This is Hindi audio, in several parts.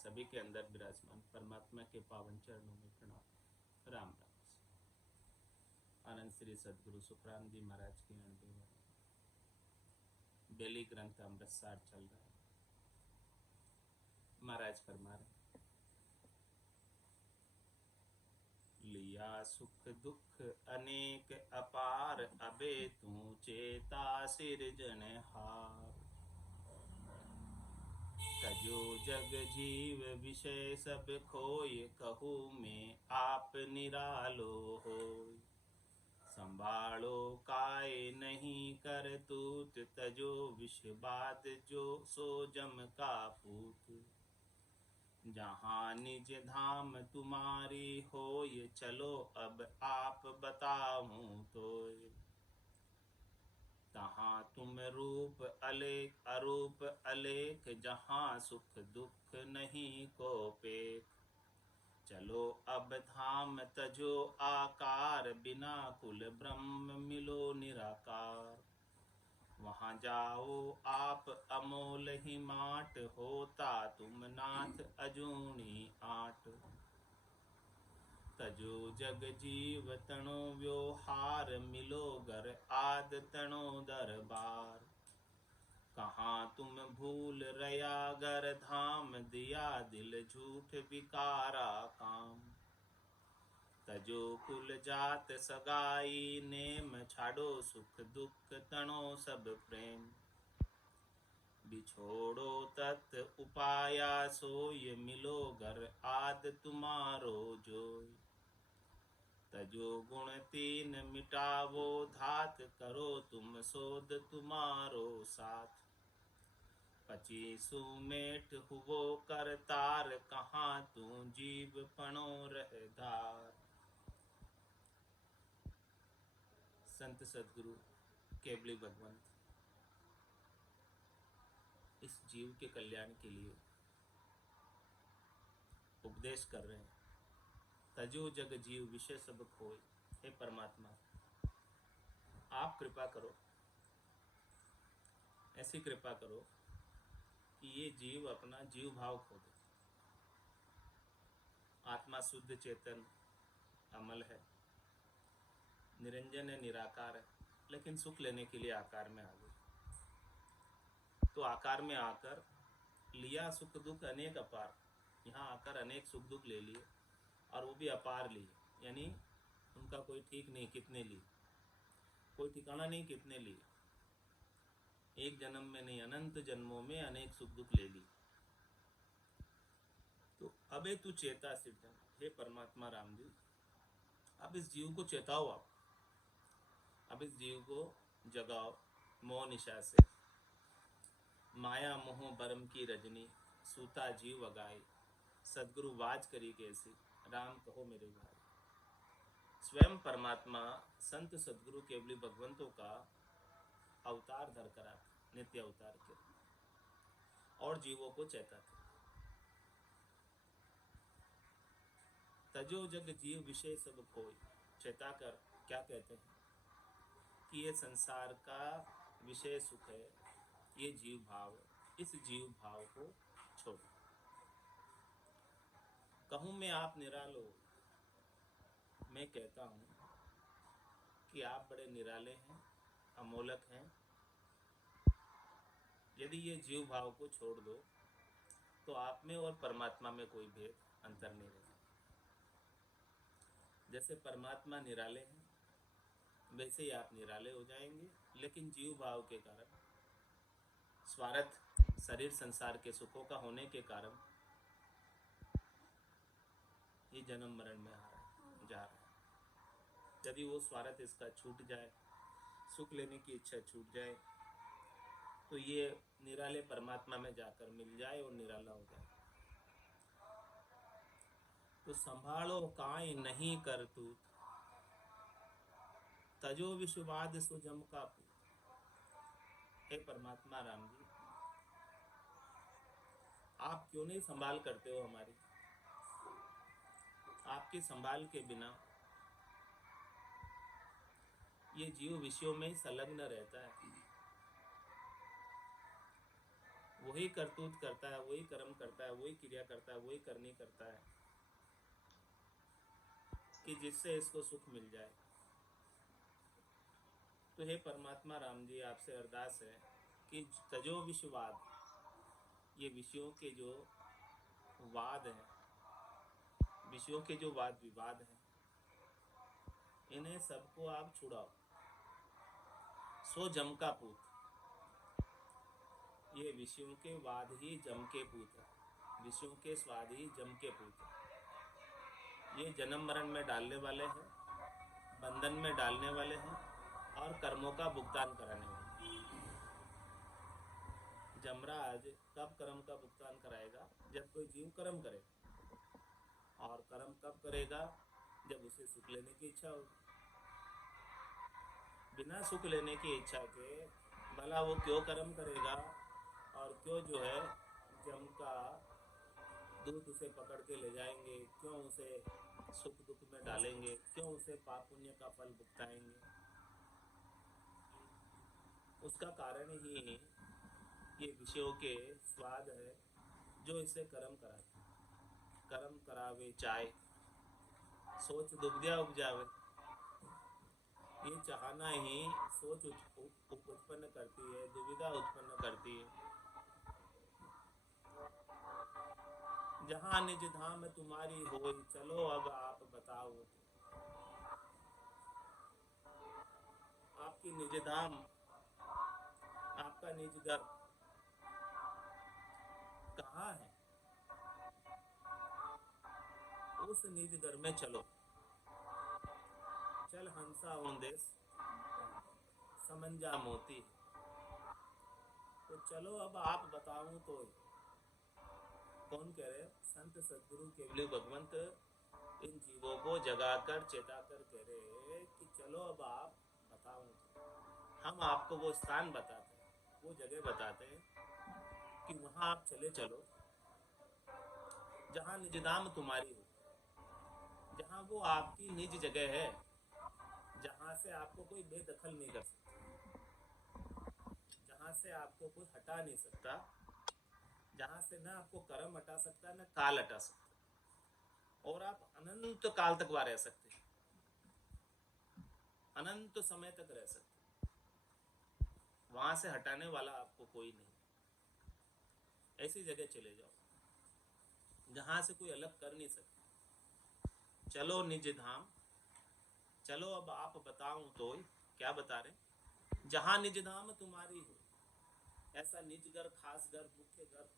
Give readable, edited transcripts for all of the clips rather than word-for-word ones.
सभी के अंदर विराजमान परमात्मा के पावन चरणों में प्रणाम। राम राम। आनंद श्री सदगुरु सुखराम जी महाराज की 90 बेली ग्रंथ अमृतसर चल रहा है। महाराज फरमा रहे, लिया सुख दुख अनेक अपार, अबे तू चेता सिरजनहार। तजो जग जीव विषय सब खोय, कहूँ में आप निरालो होय। संभालो काय नहीं करतूत, तजो विष बात जो सो जम का पूत। जहाँ निज धाम तुम्हारी होय, चलो अब आप बताऊं तोय। तहाँ तुम रूप अलेख अरूप अलेख, जहाँ सुख दुख नहीं को पेख। चलो अब धाम तजो आकार, बिना कुल ब्रह्म मिलो निराकार। वहाँ जाओ आप अमोल ही माट, होता तुम नाथ अजूनी आट। तजो जग जीव तणो व्यवहार, मिलो घर आद तणो दरबार। कहाँ तुम भूल रया घर धाम, दिया दिल झूठ विकारा काम। तजो कुल जात सगाई नेम, छाड़ो सुख दुख तणो सब प्रेम। बिछोड़ो तत् उपाया सोय, मिलो घर आद तुम्हारो जोय। तजो गुण तीन मिटावो धात, करो तुम सोध तुम्हारो साथ। पचीसु मेट हुवो करतार, कहाँ तू जीव पणो रहदार। संत सदगुरु केवली भगवंत इस जीव के कल्याण के लिए उपदेश कर रहे हैं। तजो जग जीव विषय सब खोय। हे परमात्मा, आप कृपा करो, ऐसी कृपा करो कि ये जीव अपना जीव भाव खो दे। आत्मा शुद्ध चेतन अमल है, निरंजन है, निराकार है, लेकिन सुख लेने के लिए आकार में आ गई। तो आकार में आकर लिया सुख दुख अनेक अपार, यहाँ आकर अनेक सुख दुख ले लिए, और वो भी अपार लिए, यानी उनका कोई ठीक नहीं कितने लिए, कोई ठिकाना नहीं कितने लिए। एक जन्म में नहीं, अनंत जन्मों में अनेक सुख दुख ले ली। तो अबे तू चेता सिद्धन, हे परमात्मा राम जी, अब इस जीव को चेताओ, आप अब इस जीव को जगाओ। मोह निशा से माया मोह बरम की रजनी, सूता जीव अगाई। सदगुरु वाज करी कैसी, राम कहो मेरे भाई। स्वयं परमात्मा संत सदगुरु केवली भगवंतों का अवतार धर कर आते, नित्य अवतार के, और जीवों को चेताते। तजो जग जीव विषय सब खोय, चेता कर क्या कहते हैं कि ये संसार का विषय सुख है, ये जीव भाव है, इस जीव भाव को छोड़ो। कहूँ मैं आप निरालो, मैं कहता हूँ कि आप बड़े निराले हैं, अमोलक हैं। यदि ये जीव भाव को छोड़ दो तो आप में और परमात्मा में कोई भेद अंतर नहीं रहेगा। जैसे परमात्मा निराले हैं, वैसे ही आप निराले हो जाएंगे, लेकिन जीव भाव के कारण, स्वार्थ शरीर संसार के सुखों का होने के कारण ये जन्म मरण में आ रहा है, जा रहा है। यदि वो स्वार्थ इसका छूट जाए, सुख लेने की इच्छा छूट जाए, तो ये निराले परमात्मा में जाकर मिल जाए और निराला हो जाए। तो संभालो काय नहीं करतूत, तजो विश्ववाद सो जम का पूत। हे परमात्मा राम जी, आप क्यों नहीं संभाल करते हो हमारी? आपकी संभाल के बिना ये जीव विषयों में संलग्न रहता है। वही करतूत करता है, वही कर्म करता है, वही क्रिया करता है, वही करनी करता है कि जिससे इसको सुख मिल जाए। तो हे परमात्मा राम जी, आपसे अरदास है कि तजो विषवाद, ये विषयों के जो वाद हैं, विषयों के जो वाद विवाद हैं, इन्हें सबको आप छुड़ाओ। सो जम का पूत, ये विषयों के वाद ही जम के पूत है, विषयों के स्वाद ही जम के पूत है। ये जन्म मरण में डालने वाले हैं, बंधन में डालने वाले हैं और कर्मों का भुगतान कराने वाले हैं। जमराज कब कर्म का भुगतान कराएगा? जब कोई जीव कर्म करे। और कर्म कब करेगा? जब उसे सुख लेने की इच्छा होगी। बिना सुख लेने की इच्छा के भला वो क्यों कर्म करेगा और क्यों जो है जम का दूत उसे पकड़ के ले जाएंगे, क्यों उसे सुख दुख में डालेंगे, क्यों उसे पाप पुण्य का फल भुगताएंगे? उसका कारण ही ये विषयों के स्वाद है जो इसे कर्म कराते। कर्म करावे चाहे, सोच दुविधा उपजावे। ये चाहना ही सोच उत्पन्न करती है, दुविधा उत्पन्न करती है। जहाँ निज धाम तुम्हारी होई, चलो अब आप बताओ। आपकी निज धाम, आपका निज घर कहाँ है? उस निज घर में चलो। चल हंसा देश समंजा मोती। तो चलो अब आप बताऊं तो। कौन कह रहे? संत सदगुरु केवली भगवंत इन जीवों को जगाकर चेताकर कह रहे कि चलो अब आप बताओ तो। हम आपको वो स्थान बताते हैं, वो जगह बताते हैं कि वहां आप चले चलो जहां निज धाम तुम्हारी हो, जहां वो आपकी निज जगह है, जहां से आपको कोई बेदखल नहीं कर सकता, जहां से आपको कोई हटा नहीं सकता, जहां से ना आपको कर्म हटा सकता ना काल हटा सकता, और आप अनंत काल तक वहां रह सकते, अनंत समय तक रह सकते। वहां से हटाने वाला आपको कोई नहीं। ऐसी जगह चले जाओ जहां से कोई अलग कर नहीं सकता। चलो निज धाम, चलो अब आप बताऊं तो। क्या बता रहे? जहां निज धाम तुम्हारी हो, ऐसा निज घर, खास घर, मुख्य घर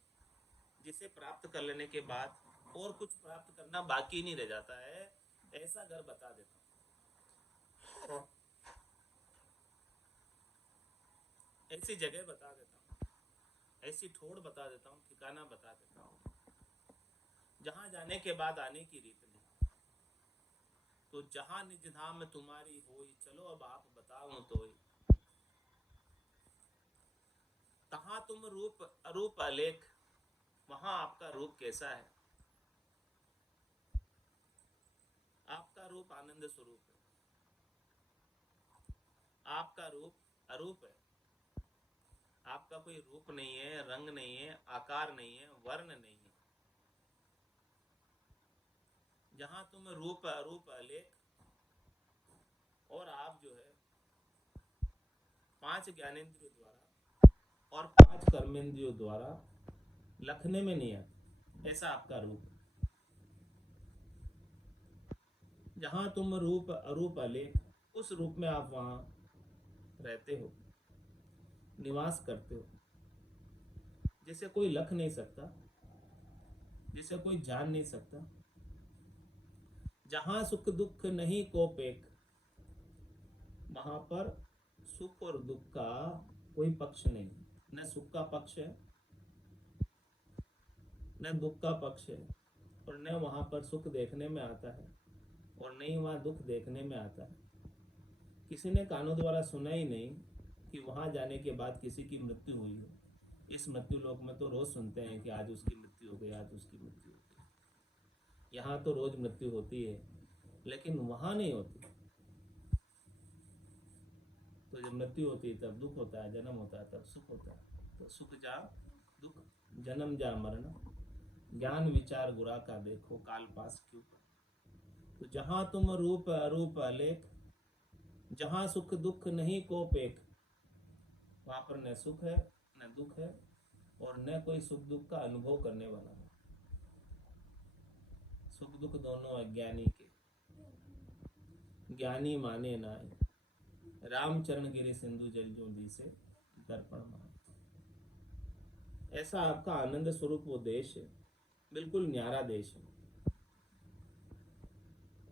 जिसे प्राप्त कर लेने के बाद और कुछ प्राप्त करना बाकी नहीं रह जाता है, ऐसा घर बता देता हूं, ऐसी जगह बता देता हूं, ऐसी ठोड़ बता देता हूं, ठिकाना बता देता हूं जहां जाने के बाद आने की रीत नहीं। तो जहां निज धाम तुम्हारी होई, चलो अब आप बताओ तो। तहां तुम रूप अरूप अलेख, वहां आपका रूप कैसा है? आपका रूप आनंद स्वरूप है, आपका रूप अरूप है। आपका कोई रूप नहीं है, रंग नहीं है, आकार नहीं है, वर्ण नहीं है। जहां तुम रूप अरूप अलेख, और आप जो है 5 ज्ञानेंद्रियों द्वारा और 5 कर्मेंद्रियों द्वारा लखने में नहीं आते, ऐसा आपका रूप। जहां तुम रूप अरूप अलेख, उस रूप में आप वहां रहते हो, निवास करते हो, जिसे कोई लख नहीं सकता, जिसे कोई जान नहीं सकता। जहां सुख दुख नहीं को पेख, वहां पर सुख और दुख का कोई पक्ष नहीं। न सुख का पक्ष है, न दुख का पक्ष है, और न वहां पर सुख देखने में आता है और नहीं वहां दुख देखने में आता है। किसी ने कानों द्वारा सुना ही नहीं कि वहां जाने के बाद किसी की मृत्यु हुई हो। इस मृत्यु लोक में तो रोज सुनते हैं कि आज उसकी मृत्यु हो गई, आज उसकी मृत्यु हो गई। यहाँ तो रोज मृत्यु होती है, लेकिन वहां नहीं होती। तो जब मृत्यु होती है तब दुख होता है, जन्म होता है तब सुख होता है। तो सुख जहाँ दुख जन्म जा मरण, ज्ञान विचार गुरा का देखो, काल पास क्यों। तो जहां तुम रूप अरूप अलेख, जहां सुख दुख नहीं को पेख, वहां पर न सुख है न दुख है और न कोई सुख दुख का अनुभव करने वाला है। सुख दुख दोनों अज्ञानी के, ज्ञानी माने नाय, रामचरण गिरे सिंधु जल जो दी से दर्पण मान। ऐसा आपका आनंद स्वरूप वो देश है, बिल्कुल न्यारा देश है।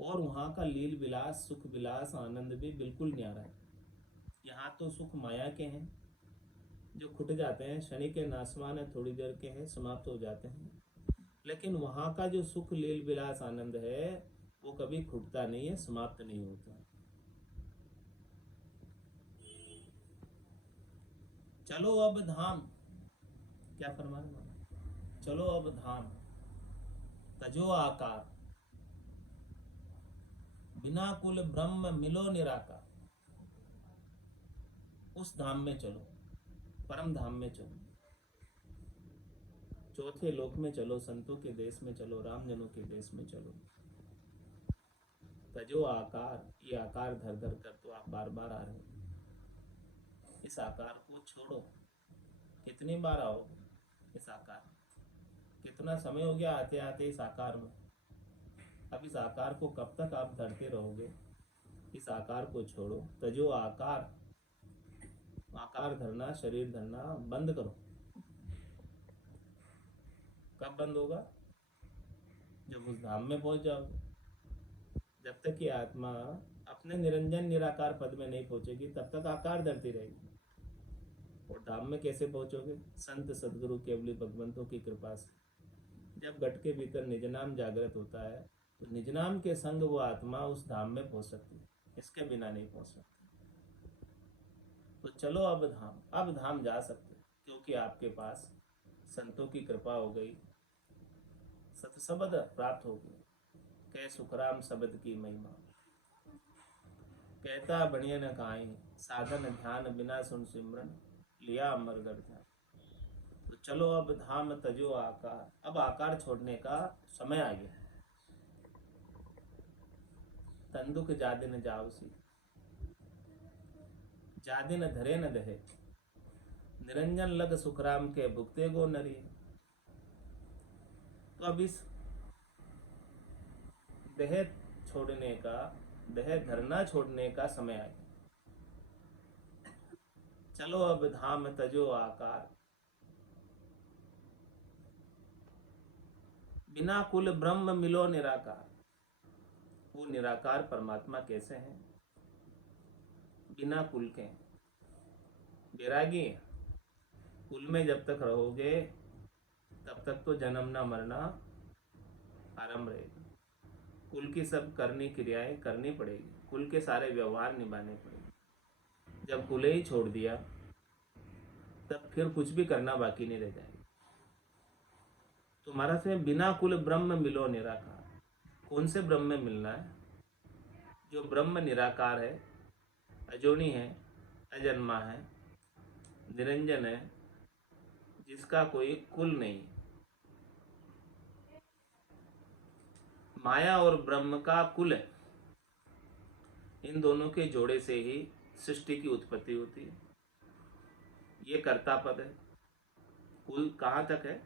और वहां का लील विलास सुख विलास आनंद भी बिल्कुल न्यारा है। यहाँ तो सुख माया के हैं जो खुट जाते हैं, शनि के नासवान है, थोड़ी देर के हैं, समाप्त हो जाते हैं। लेकिन वहां का जो सुख लील विलास आनंद है वो कभी खुटता नहीं है, समाप्त नहीं होता। चलो अब धाम, क्या फरमा रहे, चलो अब धाम तजो आकार, बिना कुल ब्रह्म मिलो निराकार। उस धाम में चलो, परम धाम में चलो, चौथे लोक में चलो, संतों के देश में चलो, रामजनों के देश में चलो। तजो आकार, ये आकार धर धर कर तो आप बार बार आ रहे हो, इस आकार को छोड़ो। कितनी बार आओगे इस आकार में? कितना समय हो गया आते आते इस आकार में? अब इस आकार को कब तक आप धरते रहोगे? इस आकार को छोड़ो, तजो आकार, आकार धरना, शरीर धरना बंद करो। कब बंद होगा? जब उस धाम में पहुंच जाओगे। जब तक ये आत्मा अपने निरंजन निराकार पद में नहीं पहुंचेगी तब तक आकार धरती रहेगी। और धाम में कैसे पहुंचोगे? संत सदगुरु केवली भगवंतों की कृपा से। जब घट के भीतर निज नाम जागृत होता है तो निज नाम के संग वो आत्मा उस धाम में पहुंच सकती है, इसके बिना नहीं पहुंच सकती। तो चलो अब धाम, अब धाम जा सकते क्योंकि आपके पास संतों की कृपा हो गई, सतशब्द प्राप्त हो गई। कह सुखराम शब्द की महिमा, कहता बढ़िया न काई, साधन ध्यान बिना सुन सिमरन, लिया अमरगढ़ ध्यान। तो चलो अब धाम तजो आकार, अब आकार छोड़ने का समय आ गया। तंदुक जादिन जावसी, जादिन धरे न दहे, निरंजन लग सुखराम के भुगते गो नरी। तो अब इस देह छोड़ने का, देह धरना छोड़ने का समय आ गया। चलो अब धाम तजो आकार, बिना कुल ब्रह्म मिलो निराकार। वो निराकार परमात्मा कैसे हैं? बिना कुल के, बैरागी। कुल में जब तक रहोगे तब तक तो जन्मना मरना आरंभ रहेगा। कुल की सब करनी क्रियाएं करनी पड़ेगी, कुल के सारे व्यवहार निभाने पड़ेंगे। जब कुल ही छोड़ दिया तब फिर कुछ भी करना बाकी नहीं रह जाएगा। तो महाराज में बिना कुल ब्रह्म मिलो निराकार। कौन से ब्रह्म में मिलना है? जो ब्रह्म निराकार है, अजोनी है, अजन्मा है, निरंजन है, जिसका कोई कुल नहीं। माया और ब्रह्म का कुल है। इन दोनों के जोड़े से ही सृष्टि की उत्पत्ति होती है। ये कर्ता पद है। कुल कहाँ तक है?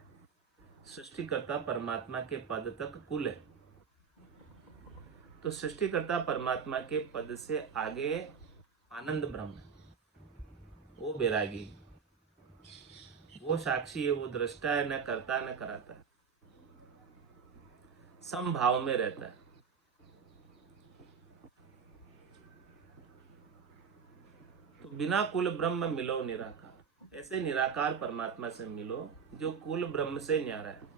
सृष्टिकर्ता परमात्मा के पद तक कुल है। तो सृष्टिकर्ता परमात्मा के पद से आगे आनंद ब्रह्म है, वो बैरागी, वो साक्षी है, वो दृष्टा है, न करता न कराता है, समभाव में रहता है। तो बिना कुल ब्रह्म मिलो निराकार, ऐसे निराकार परमात्मा से मिलो जो कुल ब्रह्म से न्यारा है,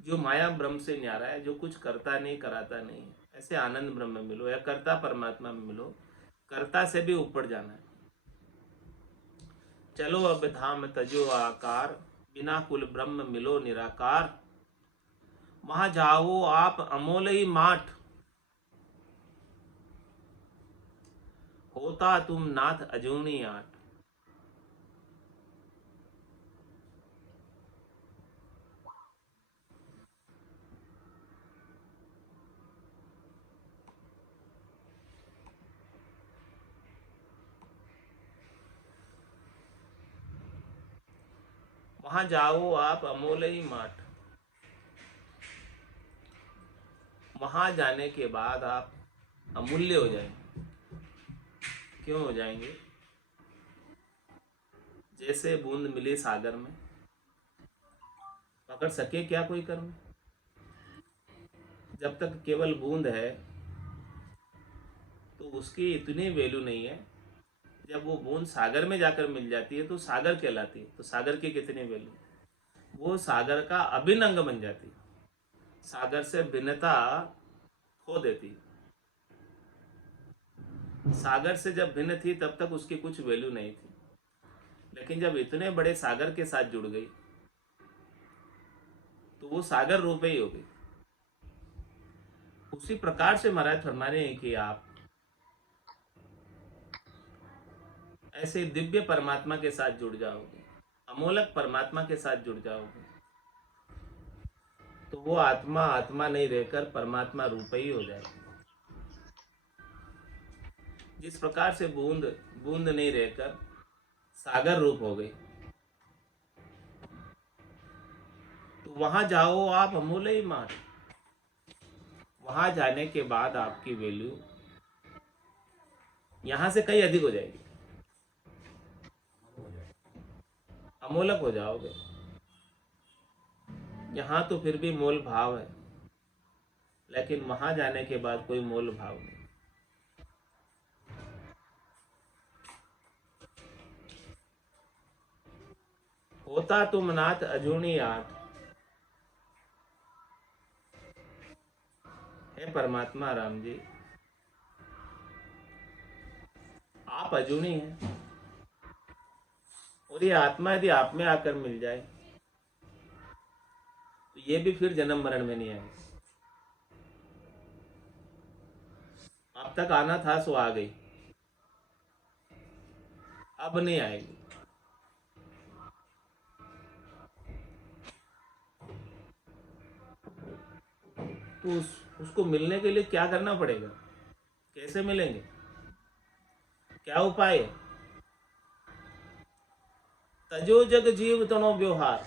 जो माया ब्रह्म से न्यारा है, जो कुछ करता नहीं कराता नहीं। ऐसे आनंद ब्रह्म में मिलो या कर्ता परमात्मा में मिलो। कर्ता से भी ऊपर जाना है। चलो अब धाम तजो आकार, बिना कुल ब्रह्म मिलो निराकार। वहां जाओ आप अमोल ही माठ, होता तुम नाथ अजूनी आठ। वहां जाओ आप अमोल ही माठ। वहां जाने के बाद आप अमूल्य हो जाएंगे। क्यों हो जाएंगे? जैसे बूंद मिली सागर में, पकड़ सके क्या कोई कर्म? जब तक केवल बूंद है तो उसकी इतनी वैल्यू नहीं है। जब वो बूंद सागर में जाकर मिल जाती है तो सागर कहलाती है। तो सागर की कितनी वैल्यू? वो सागर का अभिन्न अंग बन जाती है। सागर से भिन्नता खो देती है। सागर से जब भिन्न थी तब तक उसकी कुछ वैल्यू नहीं थी, लेकिन जब इतने बड़े सागर के साथ जुड़ गई तो वो सागर रूप ही हो गई। उसी प्रकार से महाराज फरमा रहे हैं कि आप ऐसे दिव्य परमात्मा के साथ जुड़ जाओगे, अमोलक परमात्मा के साथ जुड़ जाओगे, तो वो आत्मा आत्मा नहीं रहकर परमात्मा रूप ही हो जाएगी। जिस प्रकार से बूंद बूंद नहीं रहकर सागर रूप हो गई, तो वहां जाओ आप अमूल्य ही मान। वहां जाने के बाद आपकी वैल्यू यहां से कहीं अधिक हो जाएगी, अमोलक हो जाओगे। यहां तो फिर भी मोल भाव है, लेकिन वहां जाने के बाद कोई मोल भाव नहीं। होता तुम नाथ अजूनी आठ। हे परमात्मा राम जी, आप अजूनी हैं, और ये आत्मा यदि आप में आकर मिल जाए तो ये भी फिर जन्म मरण में नहीं आएगी। अब तक आना था सो आ गई, अब नहीं आएगी। तो उसको मिलने के लिए क्या करना पड़ेगा? कैसे मिलेंगे? क्या उपाय है? तजो जग जीव तनो व्यवहार,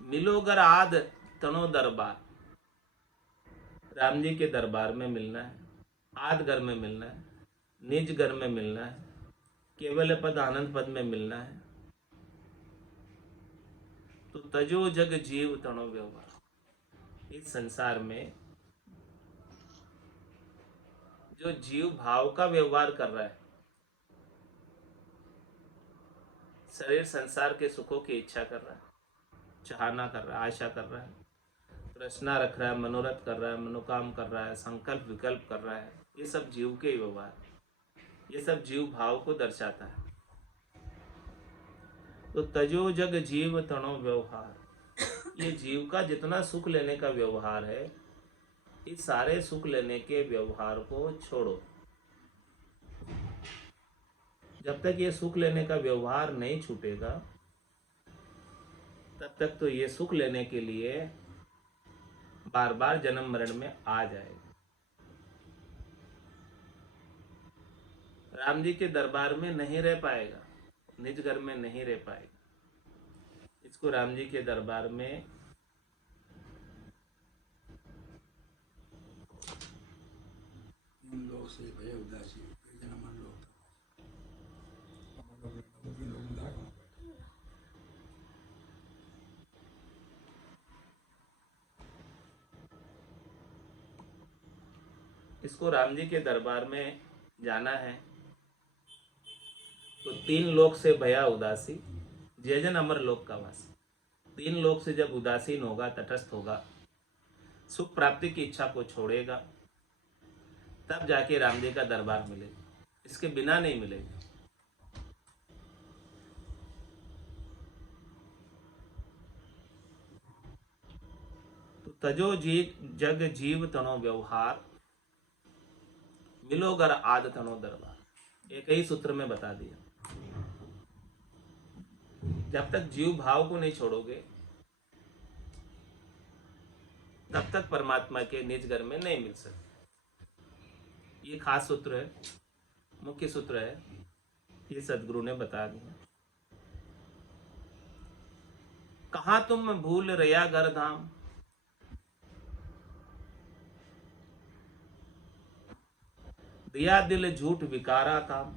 मिलोगर आद तनो दरबार। राम जी के दरबार में मिलना है, आद घर में मिलना है, निज घर में मिलना है, केवल पद आनंद पद में मिलना है। तो तजो जग जीव तनो व्यवहार। इस संसार में जो जीव भाव का व्यवहार कर रहा है, शरीर संसार के सुखों की इच्छा कर रहा है, चाहना कर रहा है, आशा कर रहा है, तृष्णा रख रहा है, मनोरथ कर रहा है, मनोकाम कर रहा है, संकल्प विकल्प कर रहा है, ये सब जीव के व्यवहार, ये सब जीव भाव को दर्शाता है। तो तजो जग जीव तणो व्यवहार, ये जीव का जितना सुख लेने का व्यवहार है, इस सारे सुख लेने के व्यवहार को छोड़ो। जब तक ये सुख लेने का व्यवहार नहीं छूटेगा तब तक तो ये सुख लेने के लिए बार बार जन्म मरण में आ जाएगा। राम जी के दरबार में नहीं रह पाएगा, निज घर में नहीं रह पाएगा। इसको राम जी के दरबार में लोग से भय उदासी मन लोग इसको राम जी के दरबार में जाना है तो तीन लोक से भया उदासी, जय जन अमर लोक का वासी। तीन लोक से जब उदासीन होगा, तटस्थ होगा, सुख प्राप्ति की इच्छा को छोड़ेगा, तब जाके राम जी का दरबार मिलेगा, इसके बिना नहीं मिलेगा। तो तजो जग जीव तनो व्यवहार, मिलोगर आद तनो दरबार। एक ही सूत्र में बता दिया। जब तक जीव भाव को नहीं छोड़ोगे तब तक परमात्मा के निज घर में नहीं मिल सकते। ये खास सूत्र है, मुख्य सूत्र है, ये सदगुरु ने बता दिया। कहाँ तुम भूल रया घर धाम, दिया दिल झूठ विकारा काम।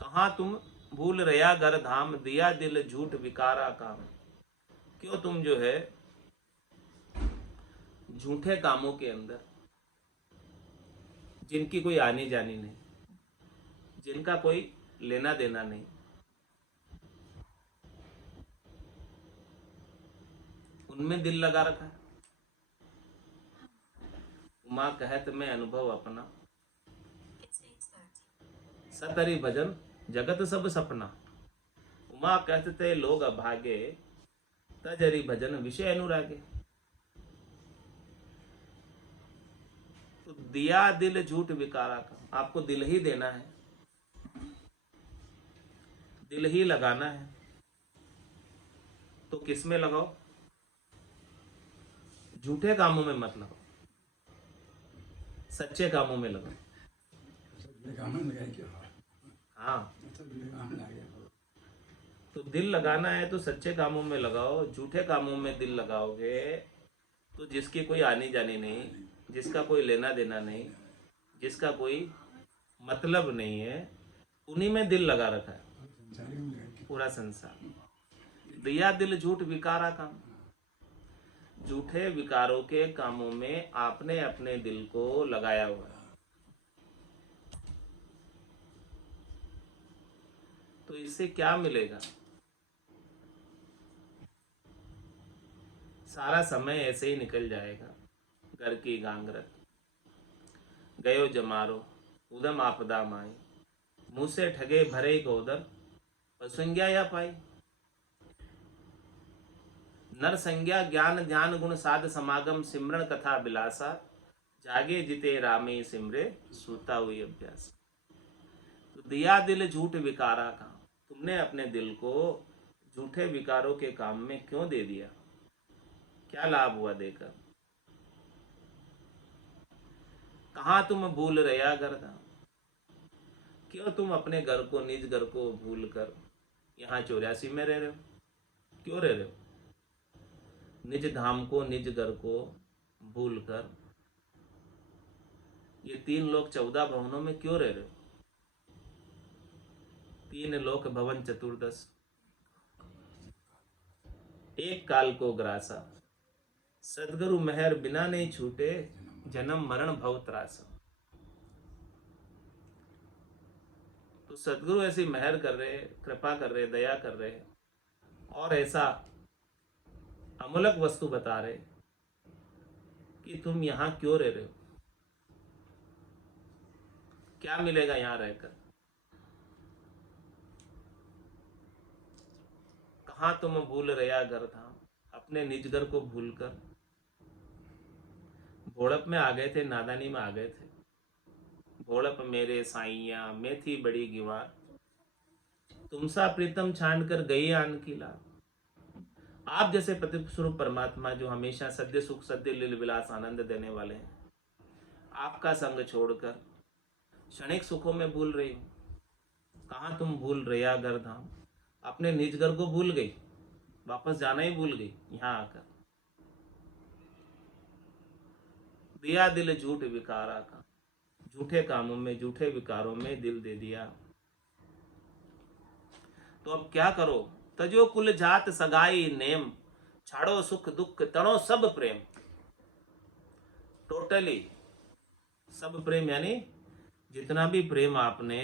कहाँ तुम भूल रया घर धाम, दिया दिल झूठ विकारा काम। क्यों तुम जो है झूठे कामों के अंदर, जिनकी कोई आनी जानी नहीं, जिनका कोई लेना देना नहीं, उनमें दिल लगा रखा है। उमा कहत में अनुभव अपना, सतरी भजन जगत सब सपना। उमा कहते लोग अभागे, तजरी भजन विषय अनुरागे। तो दिया दिल झूठ विकारा का, आपको दिल ही देना है, दिल ही लगाना है। तो किस में लगाओ? झूठे कामों में मत लगाओ, सच्चे कामों में लगाओ। हाँ, तो दिल लगाना है तो सच्चे कामों में लगाओ। झूठे कामों में दिल लगाओगे तो जिसकी कोई आनी जानी नहीं, जिसका कोई लेना देना नहीं, जिसका कोई मतलब नहीं है, उन्हीं में दिल लगा रखा है पूरा संसार। दिया दिल झूठ विकारा काम, झूठे विकारों के कामों में आपने अपने दिल को लगाया हुआ है। तो इससे क्या मिलेगा? सारा समय ऐसे ही निकल जाएगा। घर की गांगरत गयो जमारो, उदम आपदा माई। मुँह से ठगे भरे गोदर, पसंज्ञा या पाई। नर संज्ञा ज्ञान ध्यान गुण साध समागम, सिमरण कथा बिलासा। जागे जिते रामे सिमरे, सूता हुई अभ्यास। तो दिया दिल झूठ विकारा का, तुमने अपने दिल को झूठे विकारों के काम में क्यों दे दिया? क्या लाभ हुआ देकर? कहाँ तुम भूल रया घर धाम, क्यों तुम अपने घर को, निज घर को भूल कर यहाँ 84 में रह रहे हो? क्यों रह रहे हो? निज धाम को, निज घर को भूल कर ये 3 लोक 14 भवनों में क्यों रह रहे हो? 3 लोक भवन चतुर्दश, एक काल को ग्रासा। सदगुरु मेहर बिना नहीं छूटे, जन्म मरण भव त्रासा। तो सदगुरु ऐसी मेहर कर रहे, कृपा कर रहे, दया कर रहे, और ऐसा अमूलक वस्तु बता रहे कि तुम यहां क्यों रह रहे हो, क्या मिलेगा यहां रहकर। कहाँ तुम भूल रया घर धाम, अपने निज घर को भूलकर भोड़प में आ गए थे, नादानी में आ गए थे। भोड़प मेरे साइया, मैं थी बड़ी गिवार। तुमसा प्रीतम छांड कर गई आन की लार। आप जैसे प्रतिप स्वरूप परमात्मा जो हमेशा सद्य सुख, सद्य लील विलास आनंद देने वाले हैं, आपका संग छोड़कर क्षणिक सुखों में भूल रही हो। कहाँ तुम भूल रया घर धाम, अपने निज घर को भूल गई, वापस जाना ही भूल गई। यहाँ आकर दिया दिल झूठ विकारा का, झूठे कामों में, झूठे विकारों में दिल दे दिया। तो अब क्या करो? तजो कुल जात सगाई नेम, छाड़ो सुख दुख तड़ो सब प्रेम। टोटली सब प्रेम, यानी जितना भी प्रेम आपने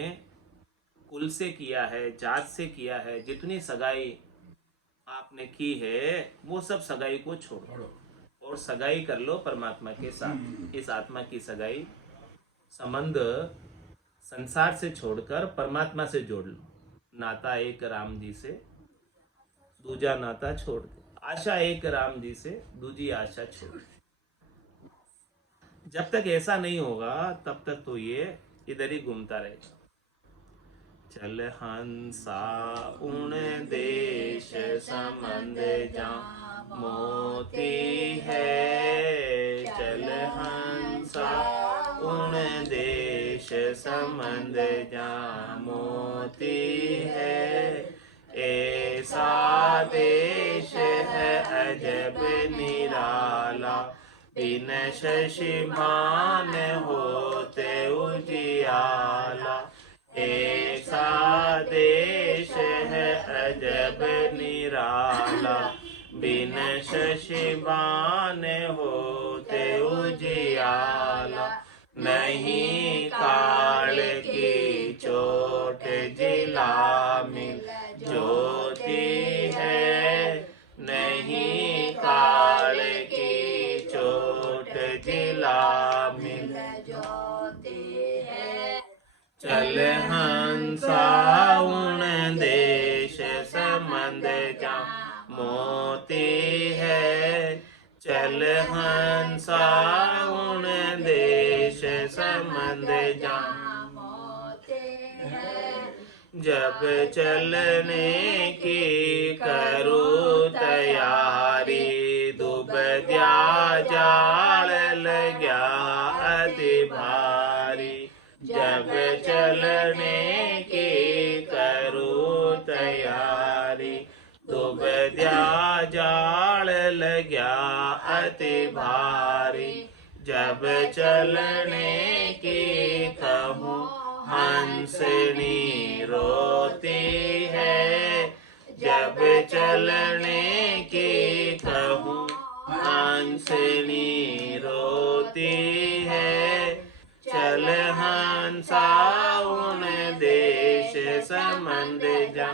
कुल से किया है, जात से किया है, जितनी सगाई आपने की है, वो सब सगाई को छोड़ो और सगाई कर लो परमात्मा के साथ। इस आत्मा की सगाई, संबंध संसार से छोड़कर परमात्मा से जोड़ लो। नाता एक राम जी से, दूजा नाता छोड़ दे। आशा एक राम जी से, दूजी आशा छोड़ दे। जब तक ऐसा नहीं होगा तब तक तो ये इधर ही घूमता रहेगा। चल हंसा उन देश संबंध जा मोती है। चल हंसा उन देश संबंध जा मोती है। ऐसा देश है अजब निराला, बिन शशिमान होते उजियाला। ऐसा देश है अजब निराला, बिन शशिमान होते उजियाला। नहीं काल की चोट जिला मिल ज्योति है। नहीं काल की चोट जिला मिल ज्योति है। चल हंसा उन देश संबंध जा मोती है। चल हंसा उन देश संबंध जा मोती है। जब चलने की करूँ तैयारी, दुबद्या जाल लग्या अति भारी। जब चलने की करूँ तैयारी, दुबद्या जाल लग्या अति भारी। जब चलने की कहूँ हंसनी रोती है। जब चलने की कहूँ हंसनी रोती है। चल हंसा उन देश संबंध जा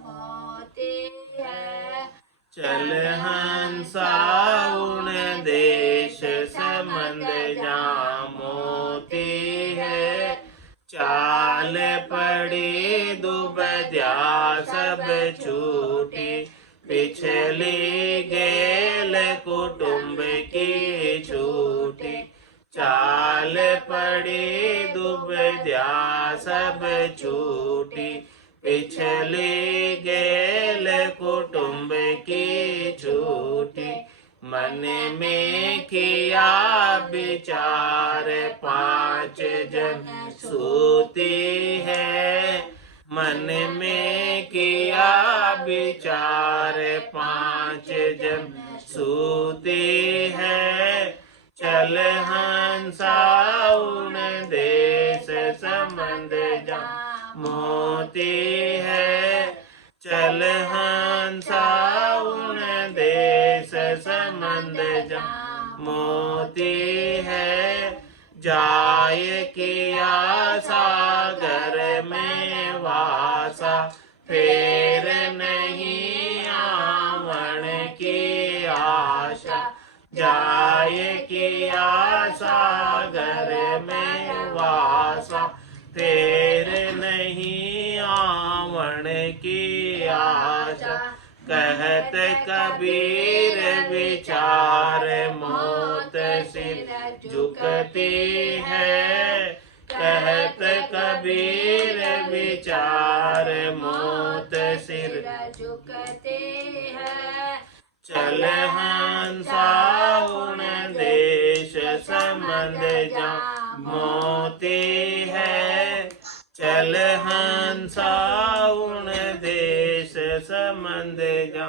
मोती है। चल हंसा उन देश संबंध जा मोती है। चाल पड़ी दुबद्या सब छूटी, पिछली गेल कुटुंब की छूटी। चाल पड़ी दुबद्या सब छूटी, पिछली गेल कुटुंब की छूटी। मन में किया विचार पांच जन सूती है। मन में किया विचार पांच जन सूती है। चल हंसा उन देश संबंध जा मोती है। चल हंसा उन देश संबंध जा मोती है। जाय किया सागर में वासा, फेर नहीं आवन की आशा। जाय किया सागर में वासा, फेर नहीं आवन की आशा। कहत कबीर विचार मौत सिर झुकती है। कहत कबीर विचार मौत सिर झुकती है। चल हंसा उन देश संबंध जा मोती है। चल हंसा उन देश संबंध जा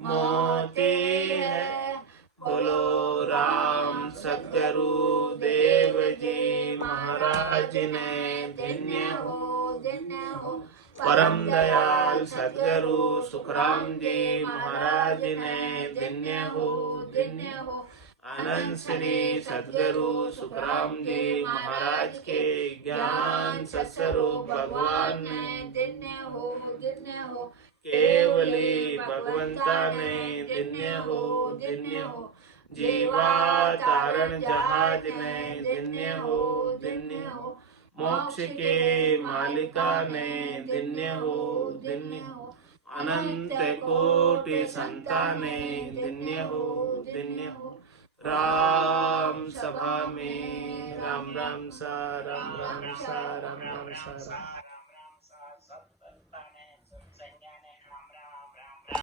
मोती है। बोलो राम सतगुरु देव जी महाराज ने धन्य हो धन्य हो। परम दयाल सतगुरु सुखराम जी महाराज ने धन्य हो धन्य हो। आनंद श्री सतगुरु सुखराम जी महाराज के ज्ञान सत्स्वरूप भगवान ने धन्य हो धन्य हो। केवली भगवंता ने धन्य हो धन्य हो। जीवा तारण जहाज ने धन्य हो धन्य हो। मोक्ष के मालिका ने धन्य हो धन्य हो। अनंत कोटि संताने धन्य हो धन्य हो। राम सभा में राम राम सा राम राम सा राम राम सा राम।